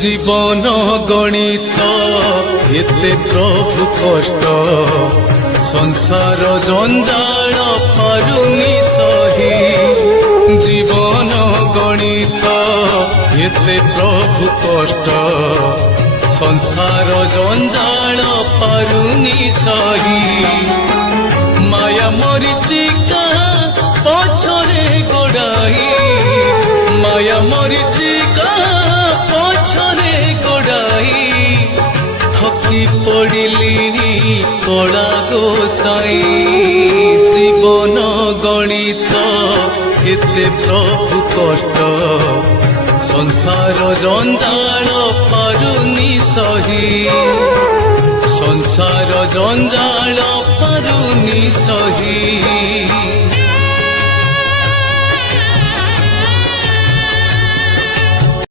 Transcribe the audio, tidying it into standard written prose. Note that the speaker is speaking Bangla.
জীবন গণিত এতে প্রভু কষ্ট সংসার জঞ্জাল পারুনি সহি জীবন গণিত এতে প্রভু কষ্ট সংসার জঞ্জাল পারুনি সহি মায়া মরিচিকা পছরে গোড়াই মায়া মরিচিকা পছরে গোড়াই থকি পড়িলিনি কড়া গোসাই জীবন গণিত এতে প্রভু কষ্ট সংসার জঞ্জাল পারুনি সহি সংসার জঞ্জাল পারুনি সহি।